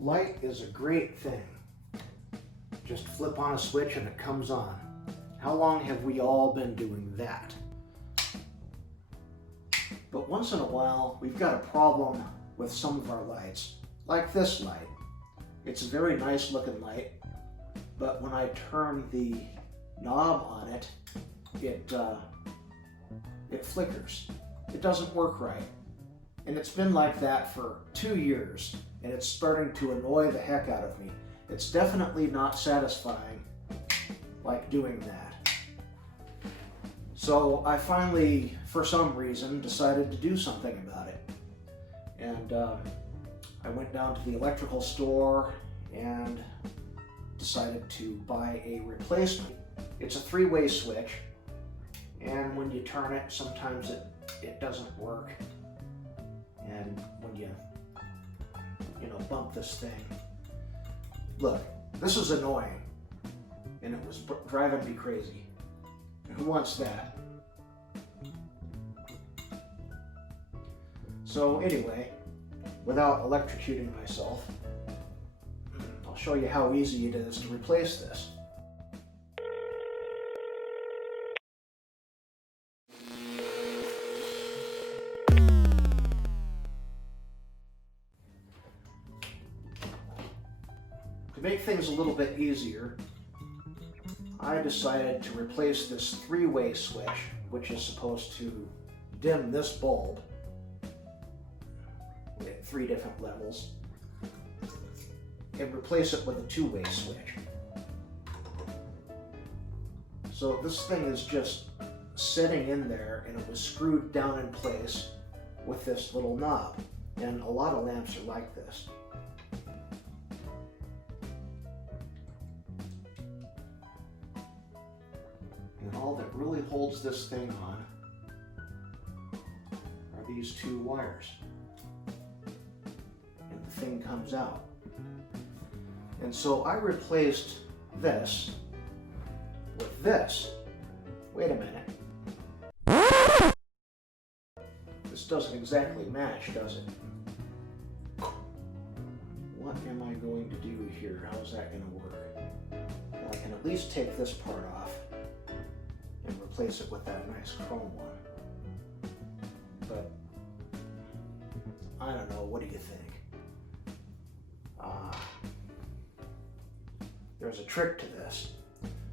Light is a great thing. Just flip on a switch and it comes on. How long have we all been doing that? But once in a while, we've got a problem with some of our lights, like this light. It's a very nice looking light, but when I turn the knob on it, it flickers. It doesn't work right. And it's been like that for 2 years, and it's starting to annoy the heck out of me. It's definitely not satisfying like doing that. So I finally, for some reason, decided to do something about it. And I went down to the electrical store and decided to buy a replacement. It's a 3-way switch, and when you turn it, sometimes it doesn't work. And when you bump this thing, look, this is annoying, and it was driving me crazy. Who wants that? So anyway, without electrocuting myself, I'll show you how easy it is to replace this. To make things a little bit easier, I decided to replace this 3-way switch, which is supposed to dim this bulb at 3 different levels, and replace it with a 2-way switch. So this thing is just sitting in there, and it was screwed down in place with this little knob, and a lot of lamps are like this. And all that really holds this thing on are these 2 wires. And the thing comes out. And so I replaced this with this. Wait a minute. This doesn't exactly match, does it? What am I going to do here? How's that going to work? Well, I can at least take this part off and replace it with that nice chrome one. But I don't know, what do you think? There's a trick to this.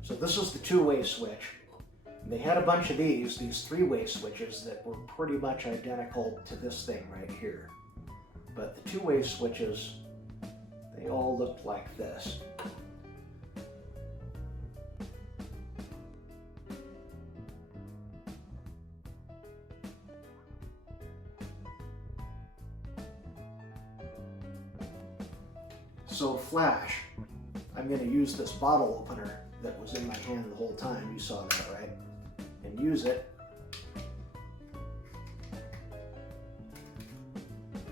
So this is the 2-way switch. And they had a bunch of these 3-way switches that were pretty much identical to this thing right here. But the 2-way switches, they all looked like this. So flash, I'm going to use this bottle opener that was in my hand the whole time. You saw that, right? And use it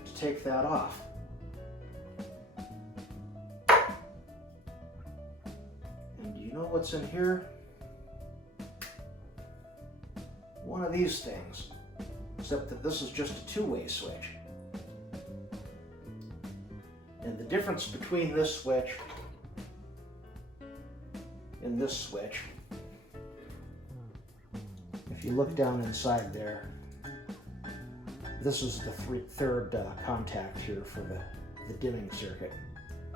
to take that off. And do you know what's in here? One of these things, except that this is just a 2-way switch. And the difference between this switch and this switch, if you look down inside there, this is the third contact here for the dimming circuit,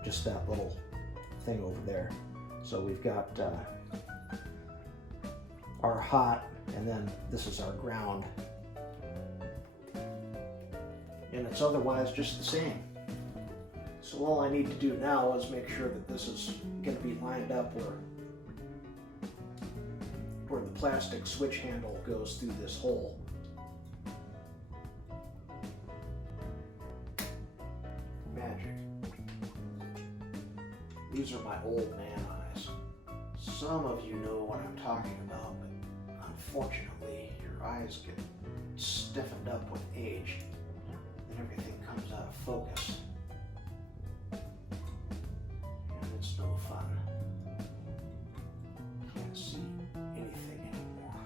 just that little thing over there. So we've got our hot, and then this is our ground, and it's otherwise just the same. So all I need to do now is make sure that this is going to be lined up where the plastic switch handle goes through this hole. Magic. These are my old man eyes. Some of you know what I'm talking about, but unfortunately your eyes get stiffened up with age and everything comes out of focus. It's no fun. Can't see anything anymore.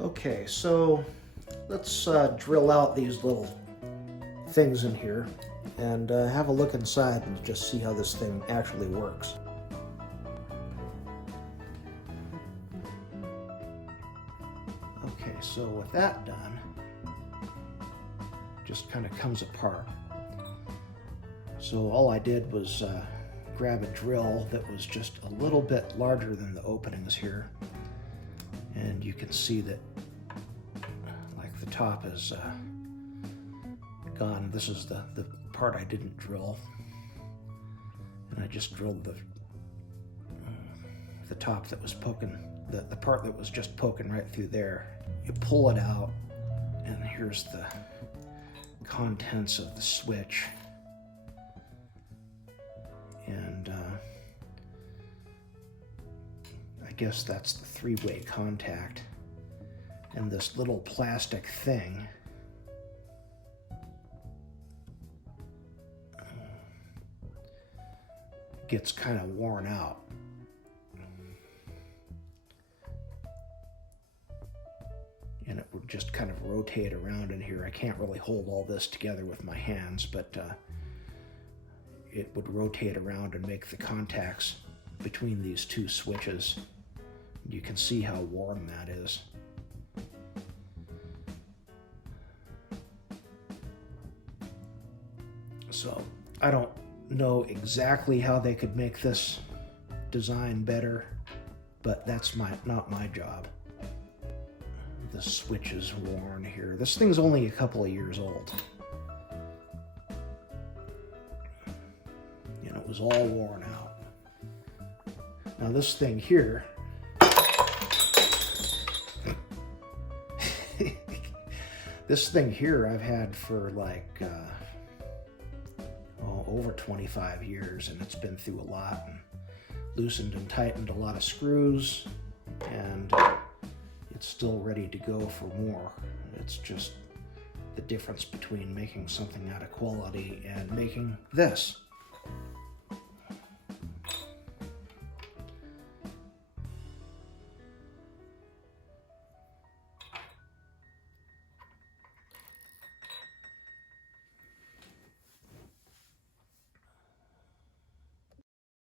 Okay, so let's drill out these little things in here and have a look inside and just see how this thing actually works. Okay, so with that done, it just kind of comes apart. So all I did was grab a drill that was just a little bit larger than the openings here, and you can see that like the top is gone. This is the part I didn't drill, and I just drilled the top that was poking, the part that was just poking right through there. You pull it out, and here's the contents of the switch. And I guess that's the three-way contact. And this little plastic thing gets kind of worn out. And it would just kind of rotate around in here. I can't really hold all this together with my hands, but it would rotate around and make the contacts between these two switches. You can see how worn that is. So I don't know exactly how they could make this design better, but that's not my job. The switch is worn here. This thing's only a couple of years old. It was all worn out. Now this thing here, I've had for like over 25 years, and it's been through a lot and loosened and tightened a lot of screws, and it's still ready to go for more. It's just the difference between making something out of quality and making this.